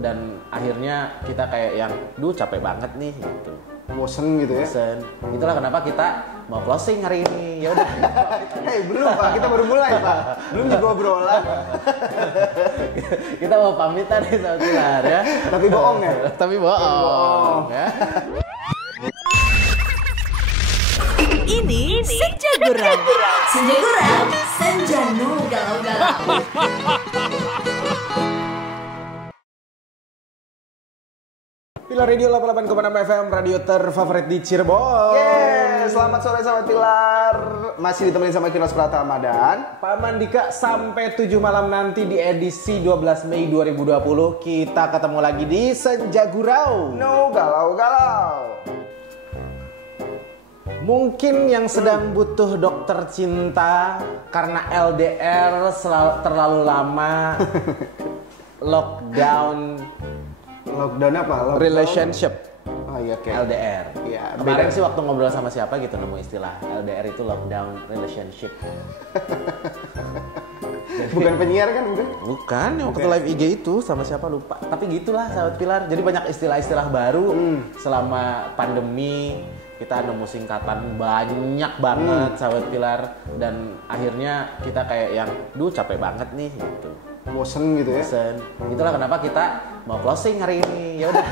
Dan akhirnya kita kayak yang, capek banget nih gitu. Bosen gitu ya. Bosen. Itulah kenapa kita mau closing hari ini. Ya udah. Hei, belum Pak, kita baru mulai Pak. Belum juga obrolan. Kita mau pamitan nih sama Pilar ya. Tapi bohong ya. Tapi bohong ya. Ini Senja Gurau. Senja Gurau, Senja Nu galau-galau. Pilar Radio 88,6 FM, radio terfavorit di Cirebon. Selamat sore sahabat Pilar. Masih ditemenin sama Kinos Pratama dan Paman Dika sampai 7 malam nanti di edisi 12 Mei 2020. Kita ketemu lagi di Senja Gurau. No galau-galau. Mungkin yang sedang butuh dokter cinta karena LDR terlalu lama. Lockdown apa? Lockdown? Relationship. Oh iya, oke. LDR. Iya, Kemarin beda. sih waktu ngobrol sama siapa gitu nemu istilah LDR itu lockdown relationship. Bukan penyiar kan bukan? Bukan, yang waktu live IG itu sama siapa lupa. Tapi gitulah sahabat Pilar. Jadi banyak istilah-istilah baru selama pandemi. Kita nemu singkatan banyak banget sahabat Pilar. Dan akhirnya kita kayak yang, capek banget nih gitu. Bosen gitu ya. Bosen. Itulah kenapa kita mau closing hari ini. Ya udah.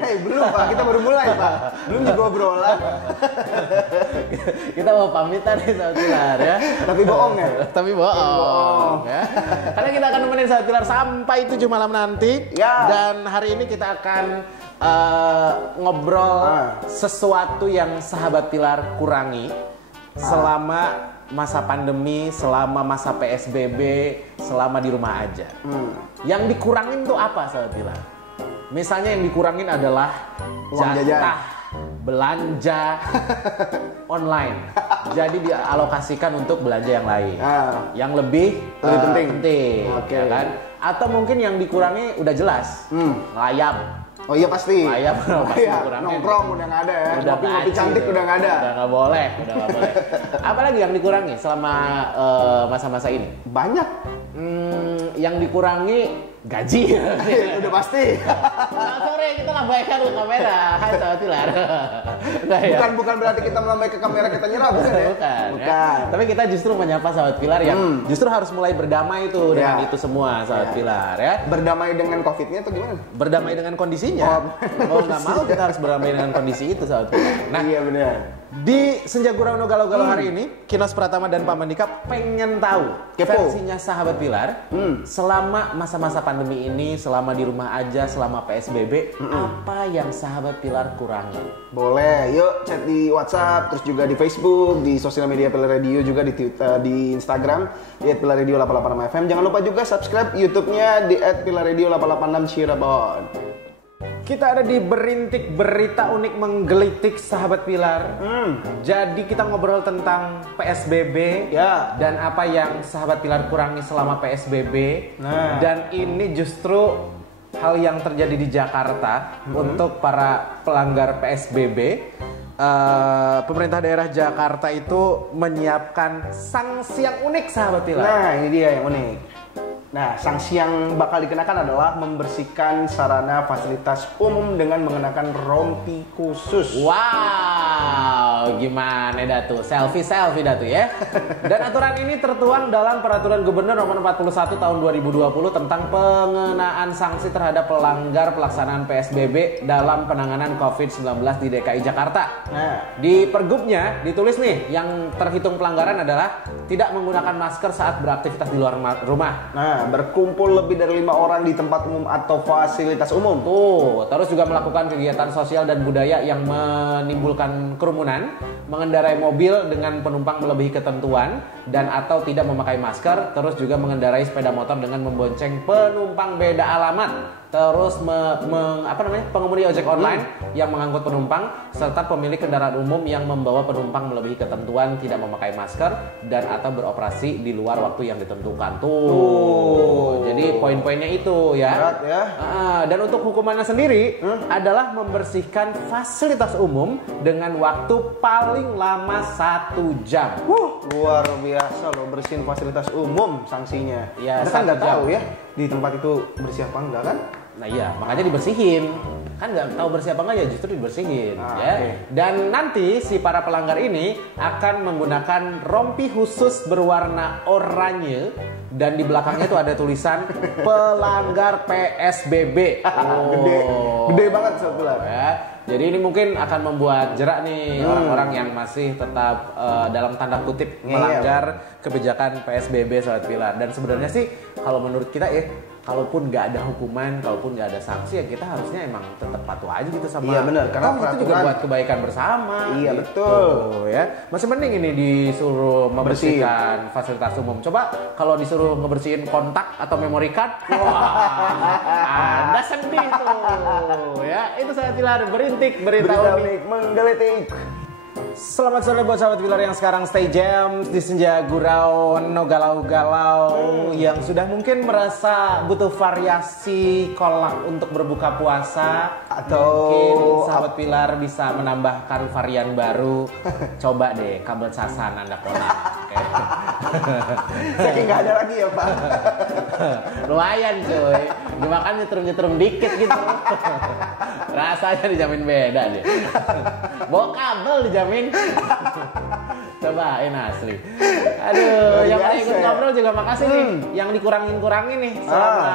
Hei, belum Pak, kita baru mulai Pak. Belum juga obrolan. Kita mau pamitan nih sahabat Pilar ya. Tapi bohong ya. Tapi bohong ya. Karena kita akan nemenin sahabat Pilar sampai 7 malam nanti. Ya. Dan hari ini kita akan ngobrol sesuatu yang sahabat Pilar kurangi selama masa pandemi, selama masa PSBB, selama di rumah aja. Yang dikurangin tuh apa sahabat Pilar? Misalnya yang dikurangin adalah Uang jajan. jatah belanja online. Jadi dialokasikan untuk belanja yang lain. Yang lebih penting. Oke. Ya kan? Atau mungkin yang dikurangi udah jelas. Layap. Oh iya pasti. Layap pasti dikurangin. Nongkrong udah nggak ada ya. Udah Ngopi-ngopi cantik udah nggak ada. Udah nggak boleh. Apalagi yang dikurangi selama masa-masa ini? Banyak. Yang dikurangi gaji. Udah pasti. Sorry, kita lambaikan ke kamera. Hai sahabat Pilar. Nah, ya. Bukan berarti kita melambai ke kamera kita nyerah, bukan ya? Bukan. Bukan. Ya. Tapi kita justru menyapa sahabat Pilar yang justru harus mulai berdamai tuh dengan itu semua sahabat Pilar ya. Berdamai dengan COVID-nya atau gimana? Berdamai dengan kondisinya. Mau nggak mau kita harus berdamai dengan kondisi itu sahabat Pilar. Nah, Iya benar. di Senja Gurau No Galau-Galau hari ini, Kinos Pratama dan Paman Dika pengen tahu Kepo. versinya sahabat Pilar selama masa-masa pandemi ini, selama di rumah aja, selama PSBB, apa yang sahabat Pilar kurangi? Boleh, yuk chat di WhatsApp, terus juga di Facebook, di sosial media Pilar Radio, juga di Twitter, di Instagram di @pilarradio 886 FM. Jangan lupa juga subscribe YouTube-nya di @pilarradio 886 Cirebon. Kita ada di Berintik Berita Unik Menggelitik sahabat Pilar. Jadi kita ngobrol tentang PSBB dan apa yang sahabat Pilar kurangi selama PSBB. Dan ini justru hal yang terjadi di Jakarta untuk para pelanggar PSBB. Pemerintah daerah Jakarta itu menyiapkan sanksi yang unik sahabat Pilar. Nah, ini dia yang unik. Nah, sanksi yang bakal dikenakan adalah membersihkan sarana fasilitas umum dengan mengenakan rompi khusus. Wow, gimana dah tuh? Selfie dah tuh ya. Dan aturan ini tertuang dalam Peraturan Gubernur Nomor 41 Tahun 2020 tentang pengenaan sanksi terhadap pelanggar pelaksanaan PSBB dalam penanganan COVID-19 di DKI Jakarta. Nah, Di pergubnya ditulis nih, yang terhitung pelanggaran adalah tidak menggunakan masker saat beraktivitas di luar rumah. berkumpul lebih dari 5 orang di tempat umum atau fasilitas umum. Tuh, terus juga melakukan kegiatan sosial dan budaya yang menimbulkan kerumunan, mengendarai mobil dengan penumpang melebihi ketentuan dan atau tidak memakai masker, terus juga mengendarai sepeda motor dengan membonceng penumpang beda alamat, terus pengemudi ojek online yang mengangkut penumpang serta pemilik kendaraan umum yang membawa penumpang melebihi ketentuan, tidak memakai masker dan atau beroperasi di luar waktu yang ditentukan. Jadi poin-poinnya itu ya. Berat ya. Dan untuk hukumannya sendiri adalah membersihkan fasilitas umum dengan waktu paling lama 1 jam. Luar biasa loh, bersihin fasilitas umum sanksinya. Ya, Kita kan 1 nggak jam. tahu ya di tempat itu bersih apa enggak kan? Nah iya, makanya dibersihin. Kan nggak tahu bersih apa nggak ya justru dibersihin ya. Oke. Dan nanti si para pelanggar ini akan menggunakan rompi khusus berwarna oranye dan di belakangnya itu ada tulisan pelanggar PSBB. Gede banget Sobat Pilar. Ya. Jadi ini mungkin akan membuat jerak nih orang-orang yang masih tetap dalam tanda kutip melanggar kebijakan PSBB Sobat Pilar. Dan sebenarnya sih kalau menurut kita kalaupun nggak ada hukuman, kalaupun nggak ada sanksi ya kita harusnya emang tetap patuh aja gitu sama. Iya benar, karena itu juga buat kebaikan bersama. Iya gitu, betul. Ya, masih mending ini disuruh membersihkan fasilitas umum. Coba kalau disuruh ngebersihin kontak atau memory card, wah, Anda sedih tuh. Ya, itu Sobat Pilar berintik berita unik menggelitik. Selamat sore buat sahabat Pilar yang sekarang stay jam di senja gurau, no galau-galau yang sudah mungkin merasa butuh variasi kolak untuk berbuka puasa Atau mungkin sahabat Pilar bisa menambahkan varian baru. Coba deh kabel sasan Anda kolak. Saking nggak ada lagi ya Pak. Lumayan cuy, dimakan nyetrum-nyetrum dikit gitu. Rasanya dijamin beda deh. Bawa kabel dijamin. Cobain asli. Aduh, yang pada ikut ngobrol juga makasih nih. Yang dikurangin-kurangin nih selama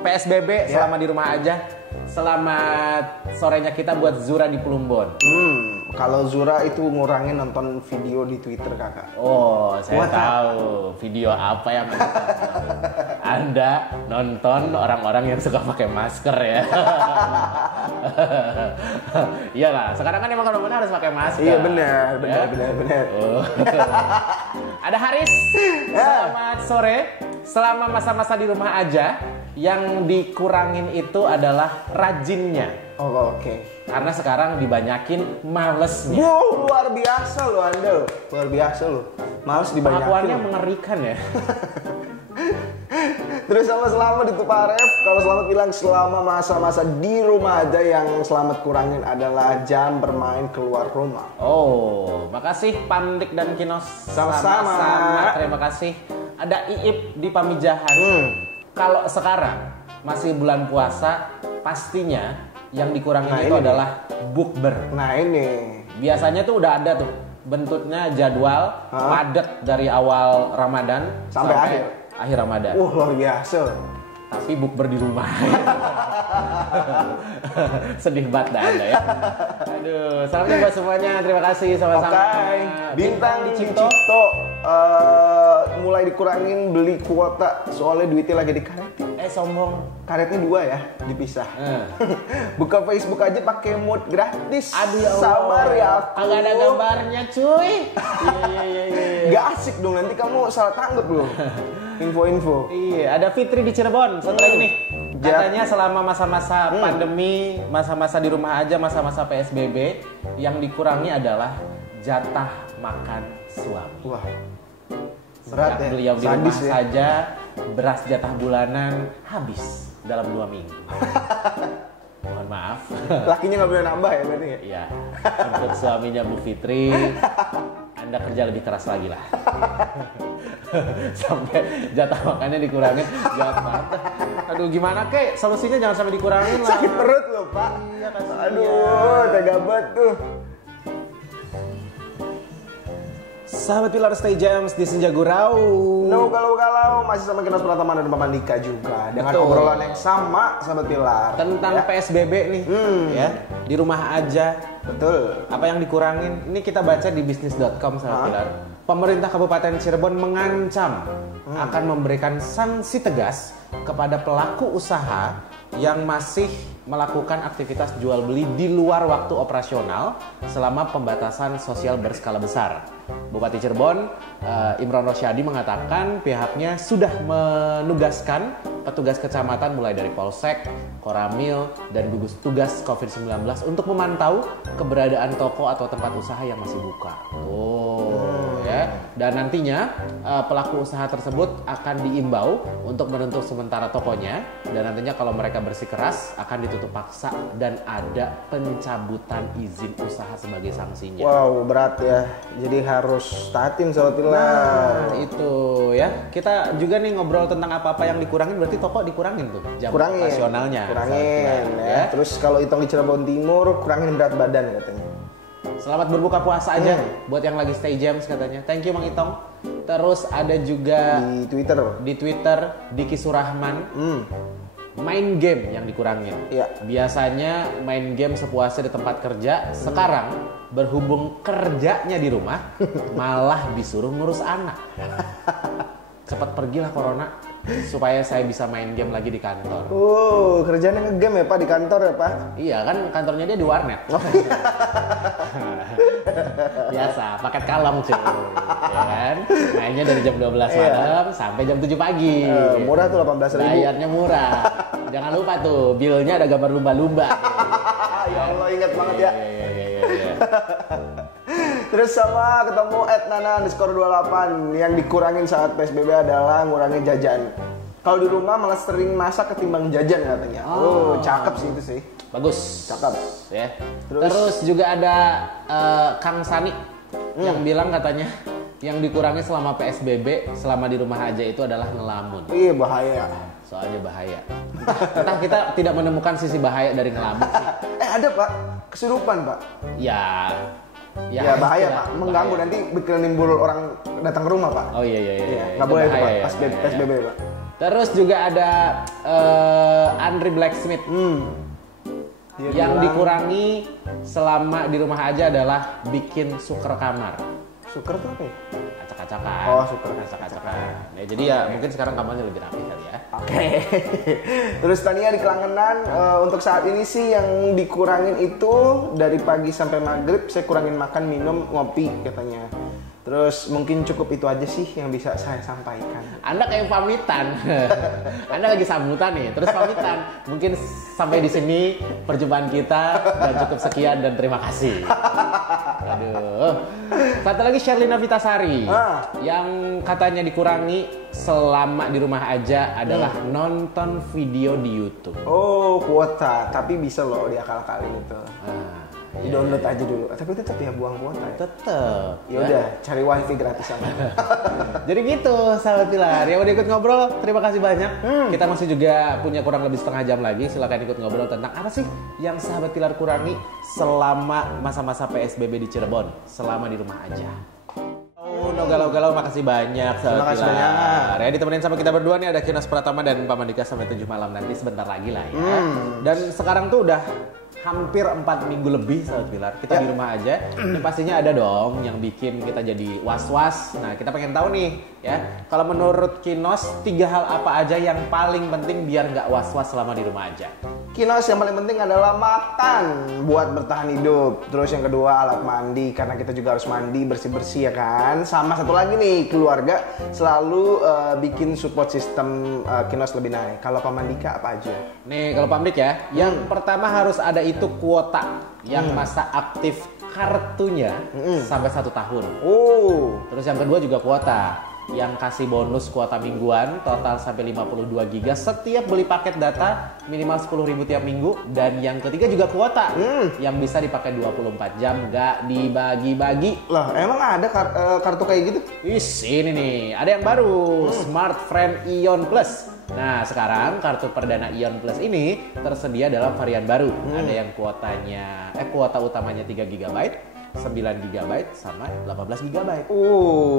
PSBB, selama di rumah aja. Selamat sorenya kita buat Zura di Plumbon. Kalau Zura itu ngurangin nonton video di Twitter kakak. Oh, saya tahu video apa yang Anda nonton orang-orang yang suka pakai masker ya. Iya lah, sekarang kan emang kalau benar harus pakai masker. Iya benar. Oh. Ada Haris, selamat sore. Selama masa-masa di rumah aja, yang dikurangin itu adalah rajinnya. Oh, oke. Karena sekarang dibanyakin malesnya. Wow, luar biasa lo Anda lo. Luar biasa lo. Males dibanyakin. Pengakuannya mengerikan ya. Terus selama di Tuparef, kalau Selamat bilang selama masa-masa di rumah aja yang Selamat kurangin adalah jam bermain keluar rumah. Oh, makasih Pandik dan Kinos. Sama-sama. Terima kasih. Ada Iip di Pamijahan. Kalau sekarang masih bulan puasa, pastinya yang dikurangin itu adalah bukber. Nah ini. Biasanya tuh udah ada tuh bentuknya jadwal padat dari awal Ramadan sampai akhir Ramadan. Luar biasa. Tapi bukber di rumah. Sedih banget dah Anda ya. Aduh, salamnya buat semuanya. Terima kasih sama-sama. Bintang Cipto mulai dikurangin beli kuota soalnya duitnya lagi dikaretin. Sombong. Karetnya 2 ya, dipisah. Buka Facebook aja pakai mode gratis. Aduh ya Allah. Sabar ya aku. Kagak ada gambarnya cuy. Iya. Gak asik dong, nanti kamu salah tanggap loh. Info-info. Iya, ada Fitri di Cirebon. Satu lagi nih. Katanya selama masa-masa pandemi, masa-masa di rumah aja, masa-masa PSBB, yang dikurangi adalah jatah makan suami. Wah. Berat ya. Beliau di Sadis rumah ya. saja, beras jatah bulanan habis dalam 2 minggu. Mohon maaf. Lakinya nggak boleh nambah ya berarti ya? Iya. Untuk suaminya Bu Fitri, Anda kerja lebih keras lagi lah. Sampai jatah makannya dikurangin. Aduh gimana kek? Solusinya jangan sampai dikurangin lah. Sakit perut loh Pak. Iya, kasihan. Aduh, tega banget tuh. Sahabat Pilar Stay Jams di Senja Gurau. No galau-galau, masih sama Kinos Pratama dan Paman Dika juga. Dengan Betul. obrolan yang sama, Sahabat Pilar. Tentang PSBB nih, ya. Di rumah aja. Betul. Apa yang dikurangin? Ini kita baca di bisnis.com Sahabat Pilar. Pemerintah Kabupaten Cirebon mengancam akan memberikan sanksi tegas kepada pelaku usaha yang masih melakukan aktivitas jual beli di luar waktu operasional selama pembatasan sosial berskala besar. Bupati Cirebon, Imron Rosyadi mengatakan pihaknya sudah menugaskan petugas kecamatan mulai dari Polsek, Koramil, dan gugus tugas COVID-19 untuk memantau keberadaan toko atau tempat usaha yang masih buka. Ya. Dan nantinya pelaku usaha tersebut akan diimbau untuk menutup sementara tokonya, dan nantinya kalau mereka bersikeras akan ditutup paksa dan ada pencabutan izin usaha sebagai sanksinya. Wow, berat ya. Jadi harus taatin Sobat Pilar. Nah, itu ya. Kita juga nih ngobrol tentang apa-apa yang dikurangin, berarti toko dikurangin tuh jam operasionalnya. Kurangin ya. Terus kalau hitung di Cirebon Timur, kurangin berat badan katanya. Selamat berbuka puasa aja buat yang lagi stay jams katanya. Thank you Mang Itong. Terus ada juga di Twitter Diki Surahman. Main game yang dikurangin. Iya. Biasanya main game sepuasnya di tempat kerja. Sekarang berhubung kerjanya di rumah, malah disuruh ngurus anak. Cepat pergilah corona supaya saya bisa main game lagi di kantor. Oh, kerjanya nge-game ya Pak di kantor ya Pak? Iya kan kantornya dia di warnet. Biasa, paket kalem cuy. Ya kan? Mainnya dari jam 12 malam sampai jam 7 pagi. Murah tuh 18.000. Bayarnya murah. Jangan lupa tuh, bilnya ada gambar lumba-lumba. Ya Allah, ingat banget ya. Iya. Terus sama ketemu @nana_28 yang dikurangin saat PSBB adalah ngurangin jajan. Kalau di rumah malah sering masak ketimbang jajan katanya. Oh, cakep sih itu sih. Bagus. Cakep. Ya. Terus juga ada Kang Sani yang bilang katanya yang dikurangi selama PSBB selama di rumah aja itu adalah ngelamun. Iya, bahaya. Soalnya bahaya. Entah kita tidak menemukan sisi bahaya dari ngelamun sih. Ada Pak, kesurupan Pak. Ya Bahaya itulah, Pak, mengganggu bahaya. nanti bikin nimbul orang datang ke rumah Pak. Oh iya. Nggak Itu boleh itu bahaya Pak, ya, pas bahaya. PSBB Pak. Terus juga ada Andri Blacksmith. Dia Yang bilang, dikurangi selama di rumah aja adalah bikin suker kamar. Suker tuh apa ya? Acak-acakan. Oh, suker. Acak-acakan. Ya, jadi ya mungkin sekarang kamarnya lebih rapi kali ya. Oke. Terus Tania di Kelangenan untuk saat ini sih yang dikurangin itu dari pagi sampai maghrib saya kurangin makan, minum, ngopi katanya. Terus mungkin cukup itu aja sih yang bisa saya sampaikan. Anda kayak pamitan. Anda lagi sambutan nih, terus pamitan. Mungkin sampai di sini perjumpaan kita dan cukup sekian dan terima kasih. Aduh. Satu lagi Sherlina Vitasari yang katanya dikurangi selama di rumah aja adalah nonton video di YouTube. Oh, kuota, tapi bisa loh diakal-akalin itu. Di-download aja dulu. Tapi tetap ya buang kuota ya. Tetep. Ya udah, cari wifi gratisan. Jadi gitu, sahabat Pilar. Yang udah ikut ngobrol, terima kasih banyak. Kita masih juga punya kurang lebih setengah jam lagi. Silakan ikut ngobrol tentang apa sih yang sahabat Pilar kurangi selama masa-masa PSBB di Cirebon, selama di rumah aja. No galau-galau, makasih banyak sahabat Terima kasih Pilar. Ya, ditemenin sama kita berdua nih ada Kinos Pratama dan Pak Mandika sampai 7 malam nanti sebentar lagi lah ya. Dan sekarang tuh udah hampir 4 minggu lebih sahabat Pilar kita di rumah aja. Ini pastinya ada dong yang bikin kita jadi was-was. Nah, kita pengen tahu nih ya, kalau menurut Kinos 3 hal apa aja yang paling penting biar nggak was-was selama di rumah aja? Kinos yang paling penting adalah makan buat bertahan hidup. Terus yang kedua alat mandi karena kita juga harus mandi bersih-bersih ya kan. Sama satu lagi nih, keluarga selalu bikin support system Kinos lebih naik. Kalau Pak Mandika apa aja? Nih kalau pamrik ya, yang pertama harus ada itu kuota yang masa aktif kartunya sampai 1 tahun. Oh, Terus yang kedua juga kuota yang kasih bonus kuota mingguan total sampai 52 GB setiap beli paket data minimal 10.000 tiap minggu. Dan yang ketiga juga kuota yang bisa dipakai 24 jam nggak dibagi-bagi. lah emang ada kartu kayak gitu? Wis, ini nih ada yang baru, Smart Friend Ion Plus. Nah sekarang kartu perdana Ion Plus ini tersedia dalam varian baru. Ada yang kuota utamanya 3 GB, 9 GB sama 18 GB.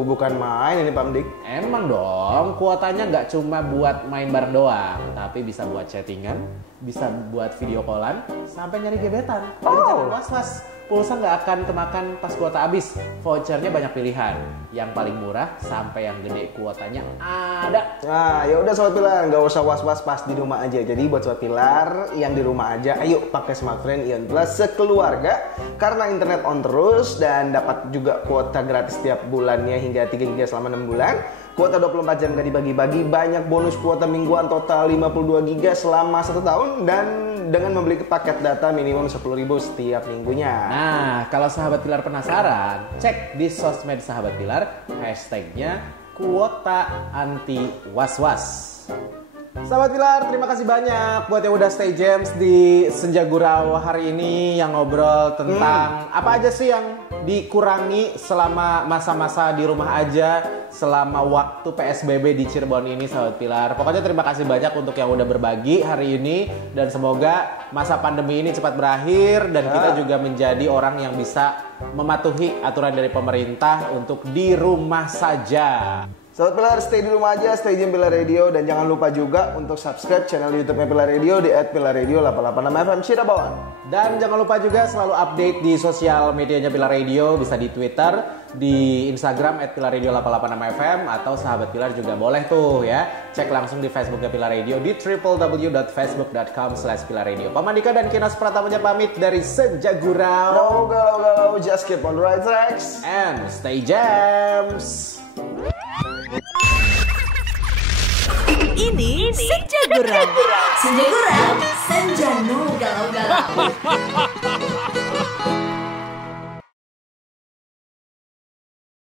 Bukan main ini Pak Mendik. Emang dong, kuotanya nggak cuma buat main bareng doang, tapi bisa buat chattingan, bisa buat video callan, sampai nyari gebetan. Jadi jangan was-was, pulsa nggak akan kemakan pas kuota habis. Vouchernya banyak pilihan, yang paling murah sampai yang gede kuotanya ada. Nah, ya udah Sobat Pilar, nggak usah was-was pas di rumah aja. Jadi buat Sobat Pilar yang di rumah aja, ayo pakai Smart Friend Ion Plus sekeluarga karena internet on terus dan dapat juga kuota gratis setiap bulannya hingga 3 GB selama 6 bulan. kuota 24 jam gak dibagi-bagi, banyak bonus kuota mingguan total 52 GB selama 1 tahun, dan dengan membeli paket data minimum 10.000 setiap minggunya. Nah, kalau sahabat Pilar penasaran, cek di sosmed sahabat Pilar, hashtagnya kuota anti was-was. Sahabat Pilar, terima kasih banyak buat yang udah stay jams di Senja Gurau hari ini, yang ngobrol tentang apa aja sih yang dikurangi selama masa-masa di rumah aja, selama waktu PSBB di Cirebon ini, sahabat Pilar. Pokoknya terima kasih banyak untuk yang udah berbagi hari ini, dan semoga masa pandemi ini cepat berakhir dan kita juga menjadi orang yang bisa mematuhi aturan dari pemerintah untuk di rumah saja. Sahabat Pilar, stay di rumah aja, stay di Pilar Radio, dan jangan lupa juga untuk subscribe channel YouTube-nya Pilar Radio di @pilarradio886FM Cirebon. Dan jangan lupa juga selalu update di sosial medianya Pilar Radio, bisa di Twitter, di Instagram @pilarradio886FM, atau sahabat Pilar juga boleh tuh ya cek langsung di Facebooknya Pilar Radio di www.facebook.com/pilarradio. Pamandika dan Kinas Pratamanya pamit dari Senja Gurau. No galau-galau, just keep on the right tracks And stay jams. Ini Senja Gurau. Senja Gurau, Senja No Galau-galau.